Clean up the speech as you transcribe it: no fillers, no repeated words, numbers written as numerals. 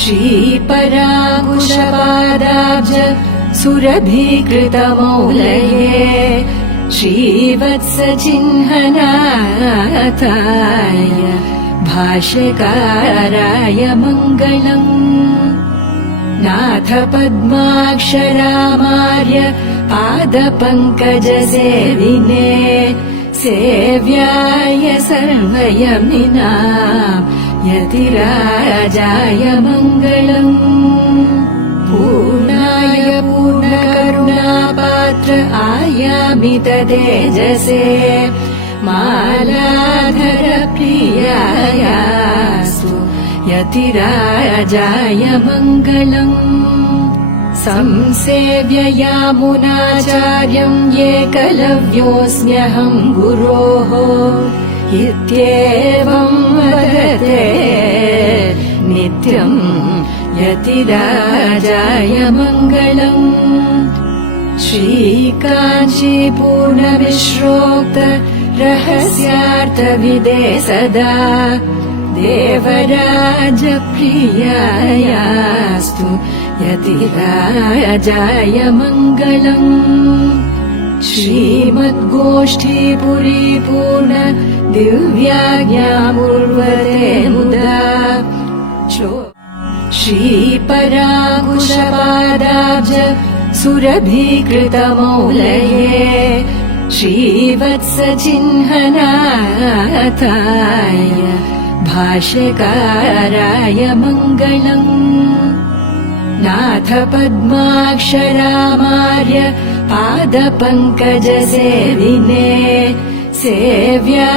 श्रीपराङ्कुशपादाब्ज सुरभीकृतमौलये श्रीवत्सचिह्ननाथाय भाष्यकाराय मङ्गलम्। नाथ पद्माक्षरामार्य पादपङ्कजसेविने सेव्याय सर्वयमिनाम् यतिराजाय मङ्गलम्। पूर्णाय पूर्णकरुणापात्र आयामित तेजसे मालाधर प्रियायास्तु यतिराजाय मङ्गलम्। संसेव्य यामुनाचार्यम् एकलव्योऽस्म्यहम् गुरोः इत्येवम् वदते नित्यम् यतिराजाय मङ्गलम्। श्रीकाञ्चीपूर्णमिश्रोक्त रहस्यार्थविदे सदा देवराजप्रियायास्तु यतिराजाय मङ्गलम्। श्रीमद्गोष्ठीपुरीपूर्ण दिव्याज्ञामुर्वरे मुदा श्रीपराङ्कुशपादाब्ज सुरभीकृतमौलये श्रीवत्सचिह्ननाथाय भाष्यकाराय मङ्गलम्। नाथ पद्माक्षरामार्य पादपङ्कजसेविने सेव्या